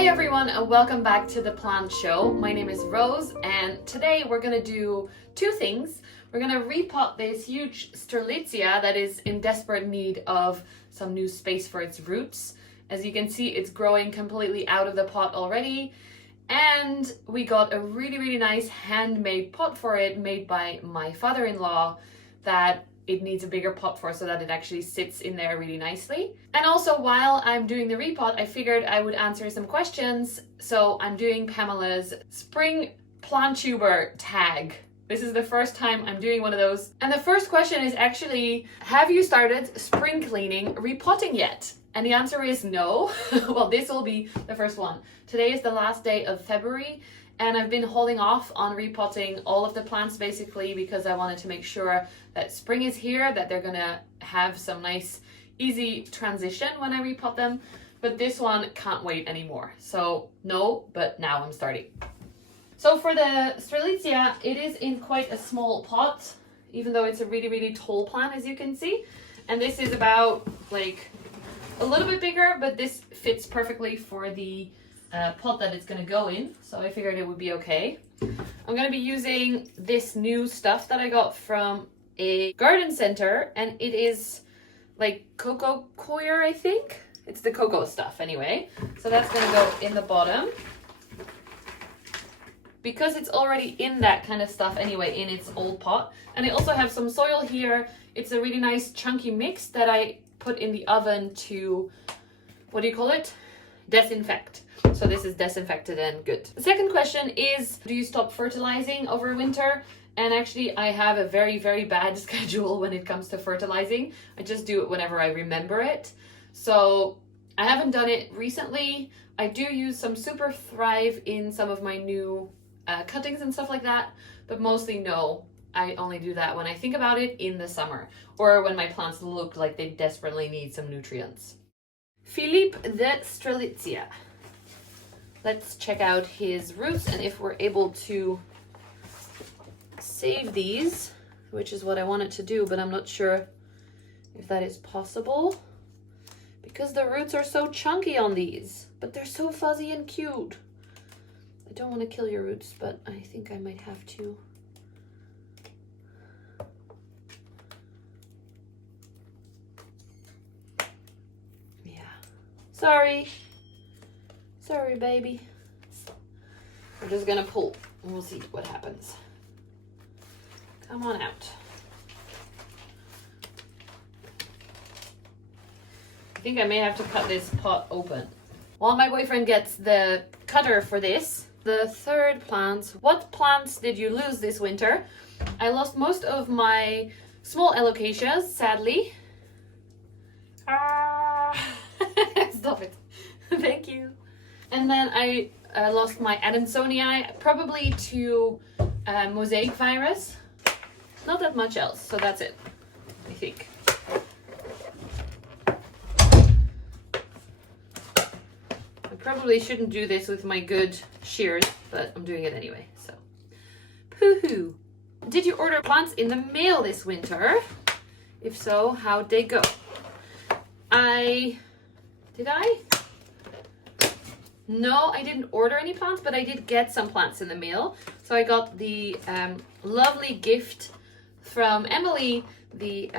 Hey everyone, and welcome back to the Plant Show. My name is Rose, and today we're going to do two things. We're going to repot this huge Strelitzia that is in desperate need of some new space for its roots. As you can see, it's growing completely out of the pot already. And we got a really nice handmade pot for it, made by my father-in-law, that it needs a bigger pot for so that it actually sits in there really nicely. And also, while I'm doing the repot, I figured I would answer some questions. So I'm doing Pamela's Spring Planttuber tag. This is the first time I'm doing one of those. And the first question is actually, have you started spring cleaning repotting yet? And the answer is no. Well, this will be the first one. Today is the last day of February, and I've been holding off on repotting all of the plants basically because I wanted to make sure that spring is here, that they're gonna have some nice, easy transition when I repot them. But this one can't wait anymore. So no, but now I'm starting. So for the Strelitzia, it is in quite a small pot, even though it's a really tall plant, as you can see. And this is about like a little bit bigger, but this fits perfectly for the pot that it's going to go in, so I figured it would be okay. I'm going to be using this new stuff that I got from a garden center, and it is like cocoa coir, I think. It's the cocoa stuff anyway. So that's going to go in the bottom. Because it's already in that kind of stuff anyway in its old pot. And I also have some soil here. It's a really nice chunky mix that I put in the oven to, what do you call it? Disinfect. So this is disinfected and good. The second question is, do you stop fertilizing over winter? And actually I have a very bad schedule when it comes to fertilizing. I just do it whenever I remember it. So I haven't done it recently. I do use some Super Thrive in some of my new cuttings and stuff like that, but mostly no. I only do that when I think about it in the summer or when my plants look like they desperately need some nutrients. Philippe the Strelitzia. Let's check out his roots and if we're able to save these, which is what I wanted to do, but I'm not sure if that is possible because the roots are so chunky on these, but they're so fuzzy and cute. I don't want to kill your roots, but I think I might have to. Sorry, baby. We're just gonna pull and we'll see what happens. Come on out. I think I may have to cut this pot open. While my boyfriend gets the cutter for this, the third plant. What plants did you lose this winter? I lost most of my small alocasias, sadly. Stop it. Thank you. And then I lost my Adansonii, probably to mosaic virus. Not that much else, so that's it, I think. I probably shouldn't do this with my good shears, but I'm doing it anyway, so. Pooh-hoo. Did you order plants in the mail this winter? If so, how'd they go? Did I? No, I didn't order any plants, but I did get some plants in the mail. So I got the lovely gift from Emily, the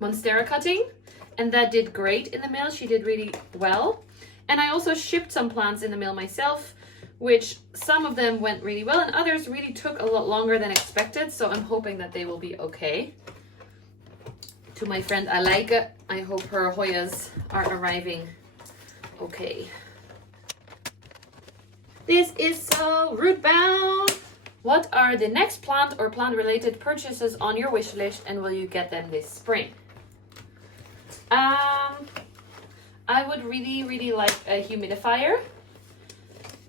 Monstera cutting, and that did great in the mail. She did really well. And I also shipped some plants in the mail myself, which some of them went really well and others really took a lot longer than expected. So I'm hoping that they will be okay. To my friend Alaika, I hope her Hoyas are arriving okay. This is so root bound. What are the next plant or plant related purchases on your wish list, and will you get them this spring? I would really like a humidifier,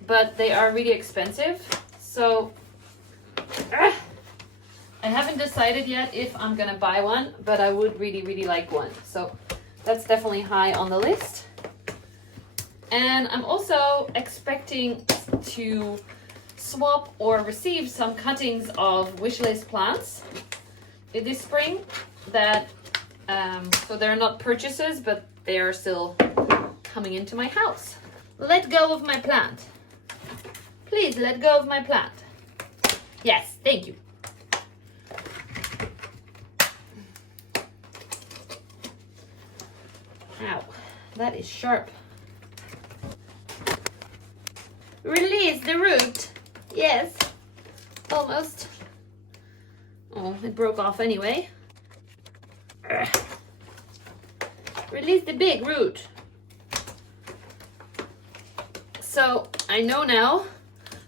but they are really expensive. So I haven't decided yet if I'm gonna buy one, but I would really like one. So that's definitely high on the list. And I'm also expecting to swap or receive some cuttings of wishlist plants this spring that so they're not purchases, but they are still coming into my house. Let go of my plant. Please let go of my plant. Yes, thank you. Ow, that is sharp. Release the root. Yes, almost. Oh, it broke off anyway. Ugh. Release the big root. So I know now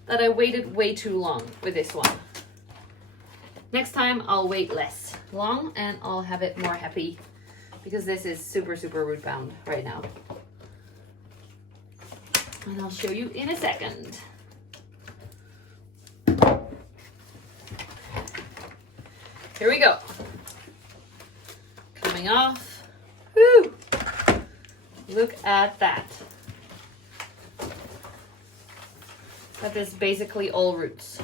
that I waited way too long with this one. Next time I'll wait less long and I'll have it more happy, because this is super, super root bound right now. And I'll show you in a second. Here we go. Coming off. Woo! Look at that. That is basically all roots.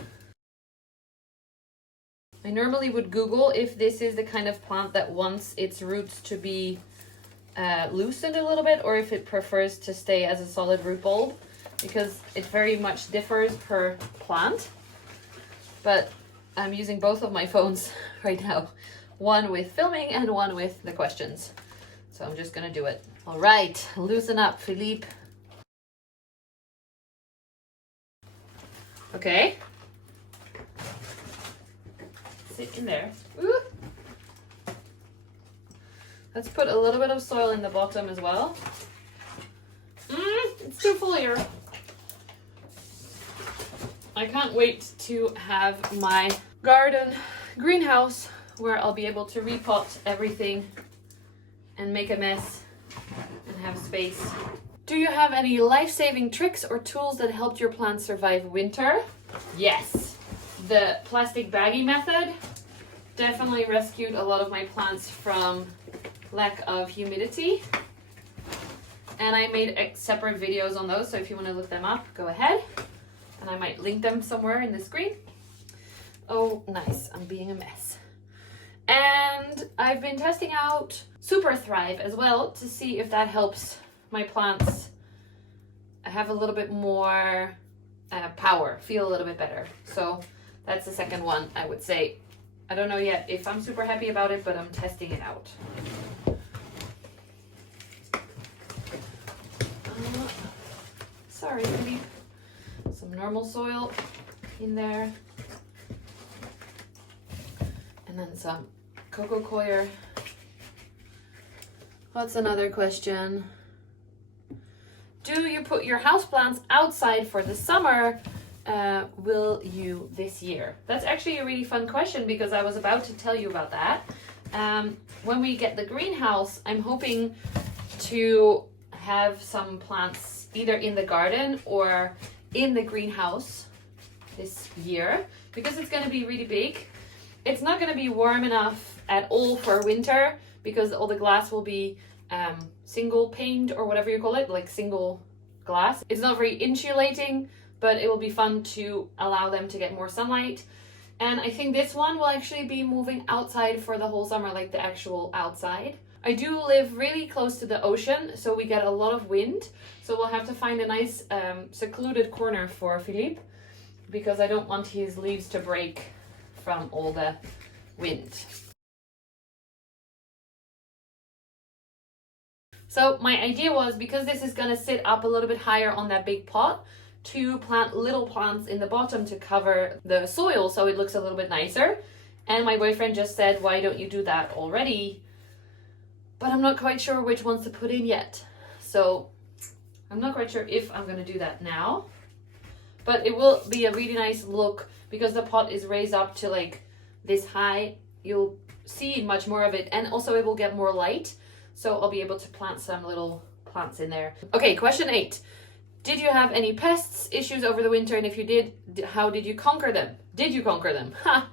I normally would Google if this is the kind of plant that wants its roots to be loosened a little bit, or if it prefers to stay as a solid root bulb, because it very much differs per plant. But I'm using both of my phones right now, one with filming and one with the questions. So I'm just gonna do it. All right, loosen up, Philippe. Okay. Sit in there. Ooh. Let's put a little bit of soil in the bottom as well. It's too full here. I can't wait to have my garden greenhouse where I'll be able to repot everything and make a mess and have space. Do you have any life-saving tricks or tools that helped your plants survive winter? Yes. The plastic baggie method definitely rescued a lot of my plants from lack of humidity. And I made separate videos on those, so if you want to look them up, go ahead. And I might link them somewhere in the screen. Oh, nice. I'm being a mess. And I've been testing out Super Thrive as well to see if that helps my plants have a little bit more power, feel a little bit better. So that's the second one, I would say. I don't know yet if I'm super happy about it, but I'm testing it out. Sorry, Philippe. Some normal soil in there. And then some cocoa coir. What's another question? Do you put your houseplants outside for the summer? Will you this year? That's actually a really fun question, because I was about to tell you about that. When we get the greenhouse, I'm hoping to have some plants either in the garden or in the greenhouse this year, because it's going to be really big. It's not going to be warm enough at all for winter, because all the glass will be single paned, or whatever you call it, like single glass. It's not very insulating, but it will be fun to allow them to get more sunlight. And I think this one will actually be moving outside for the whole summer, like the actual outside. I do live really close to the ocean, so we get a lot of wind. So we'll have to find a nice secluded corner for Philippe, because I don't want his leaves to break from all the wind. So my idea was, because this is going to sit up a little bit higher on that big pot, to plant little plants in the bottom to cover the soil so it looks a little bit nicer. And my boyfriend just said, why don't you do that already? But I'm not quite sure which ones to put in yet. So I'm not quite sure if I'm going to do that now. But it will be a really nice look, because the pot is raised up to like this high. You'll see much more of it, and also it will get more light. So I'll be able to plant some little plants in there. Okay, question 8. Did you have any pests issues over the winter? And if you did, how did you conquer them? Did you conquer them? Ha!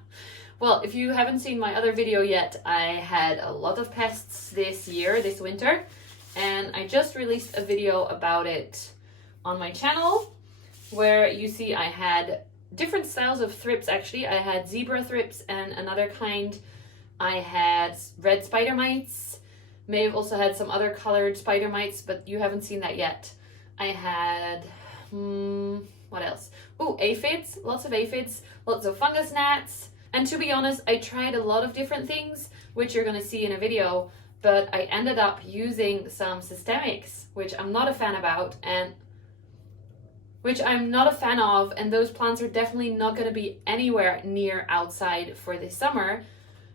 Well, if you haven't seen my other video yet, I had a lot of pests this winter. And I just released a video about it on my channel, where you see I had different styles of thrips actually. I had zebra thrips and another kind. I had red spider mites. May have also had some other colored spider mites, but you haven't seen that yet. I had, what else? Oh, aphids, lots of aphids, lots of fungus gnats. And to be honest, I tried a lot of different things, which you're gonna see in a video, but I ended up using some systemics, which I'm not a fan about, and which I'm not a fan of, and those plants are definitely not gonna be anywhere near outside for this summer.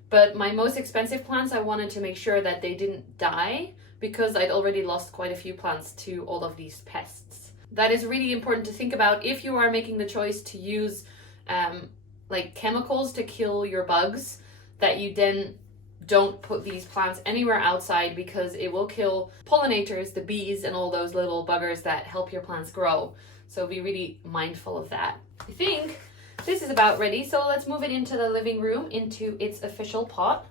But my most expensive plants, I wanted to make sure that they didn't die because I'd already lost quite a few plants to all of these pests. That is really important to think about if you are making the choice to use like chemicals to kill your bugs, that you then don't put these plants anywhere outside because it will kill pollinators, the bees, and all those little buggers that help your plants grow. So be really mindful of that. I think this is about ready, so let's move it into the living room, into its official pot.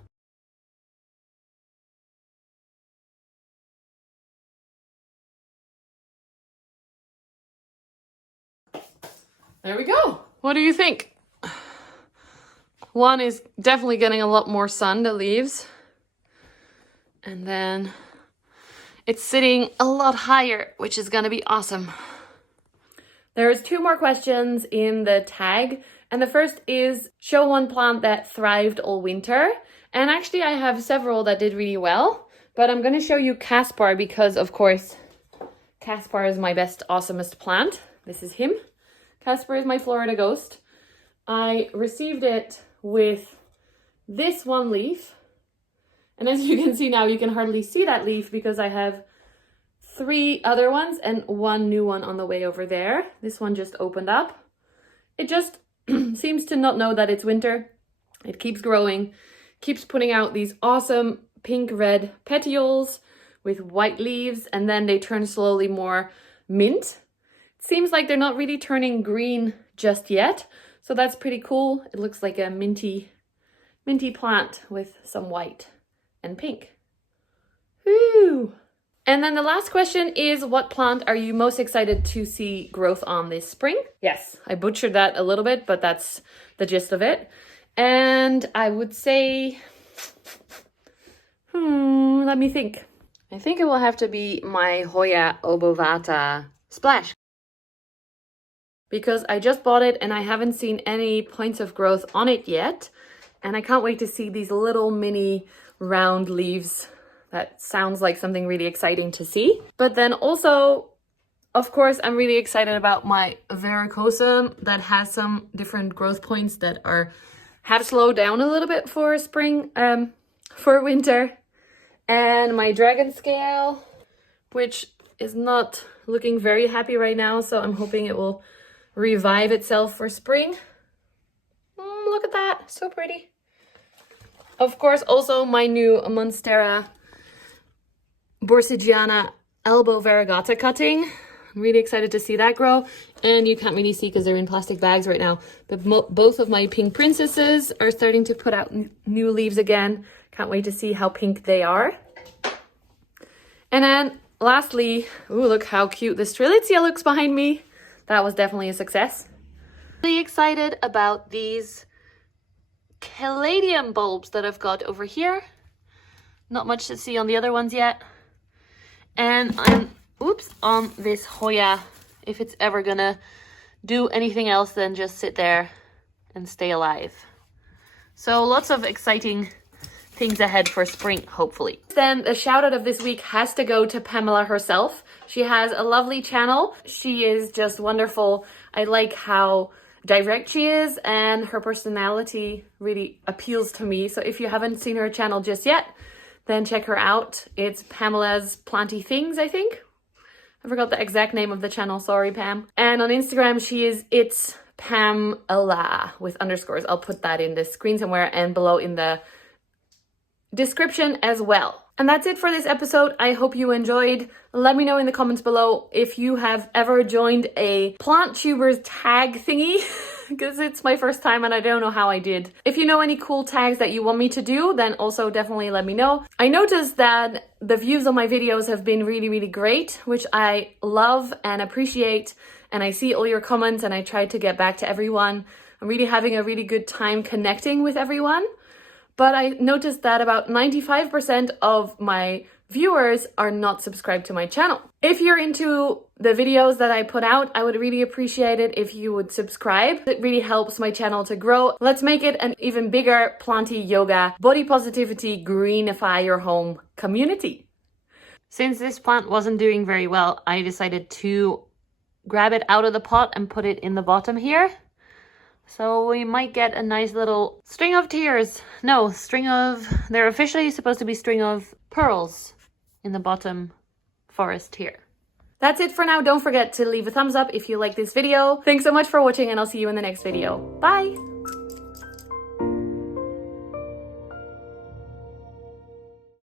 There we go. What do you think? One is definitely getting a lot more sun, the leaves. And then it's sitting a lot higher, which is gonna be awesome. There's 2 more questions in the tag. And the first is, show one plant that thrived all winter. And actually I have several that did really well, but I'm gonna show you Caspar because of course, Caspar is my best, awesomest plant. This is him. Caspar is my Florida ghost. I received it with this one leaf. And as you can see now, you can hardly see that leaf because I have 3 other ones and 1 new one on the way over there. This one just opened up. It just seems to not know that it's winter. It keeps growing, keeps putting out these awesome pink-red petioles with white leaves, and then they turn slowly more mint. It seems like they're not really turning green just yet, so that's pretty cool. It looks like a minty plant with some white and pink. Woo! And then the last question is, what plant are you most excited to see growth on this spring? Yes, I butchered that a little bit, but that's the gist of it. And I would say, let me think. I think it will have to be my Hoya obovata Splash. Because I just bought it and I haven't seen any points of growth on it yet. And I can't wait to see these little mini round leaves. That sounds like something really exciting to see. But then also, of course, I'm really excited about my varicosum that has some different growth points that have slowed down a little bit for spring, for winter. And my dragon scale, which is not looking very happy right now. So I'm hoping it will revive itself for spring. Look at that, so pretty. Of course, also my new Monstera Borsigiana elbow variegata cutting. I'm really excited to see that grow. And you can't really see because they're in plastic bags right now. But both of my pink princesses are starting to put out new leaves again. Can't wait to see how pink they are. And then lastly, ooh, look how cute the Strelitzia looks behind me. That was definitely a success. Really excited about these caladium bulbs that I've got over here. Not much to see on the other ones yet. And I'm, on this Hoya, if it's ever gonna do anything else than just sit there and stay alive. So lots of exciting things ahead for spring, hopefully. Then the shout out of this week has to go to Pamela herself. She has a lovely channel. She is just wonderful. I like how direct she is and her personality really appeals to me. So if you haven't seen her channel just yet, then check her out. It's Pamela's Planty Things, I think. I forgot the exact name of the channel, sorry Pam. And on Instagram, it's Pamela with underscores. I'll put that in the screen somewhere and below in the description as well. And that's it for this episode. I hope you enjoyed. Let me know in the comments below if you have ever joined a Planttuber's tag thingy, because it's my first time and I don't know how I did. If you know any cool tags that you want me to do, then also definitely let me know. I noticed that the views on my videos have been really, really great, which I love and appreciate. And I see all your comments and I try to get back to everyone. I'm really having a really good time connecting with everyone. But I noticed that about 95% of my viewers are not subscribed to my channel. If you're into the videos that I put out, I would really appreciate it if you would subscribe. It really helps my channel to grow. Let's make it an even bigger planty yoga, body positivity, greenify your home community. Since this plant wasn't doing very well, I decided to grab it out of the pot and put it in the bottom here. So we might get a nice little string of tears. No, they're officially supposed to be string of pearls in the bottom forest here. That's it for now. Don't forget to leave a thumbs up if you like this video. Thanks so much for watching, and I'll see you in the next video. Bye!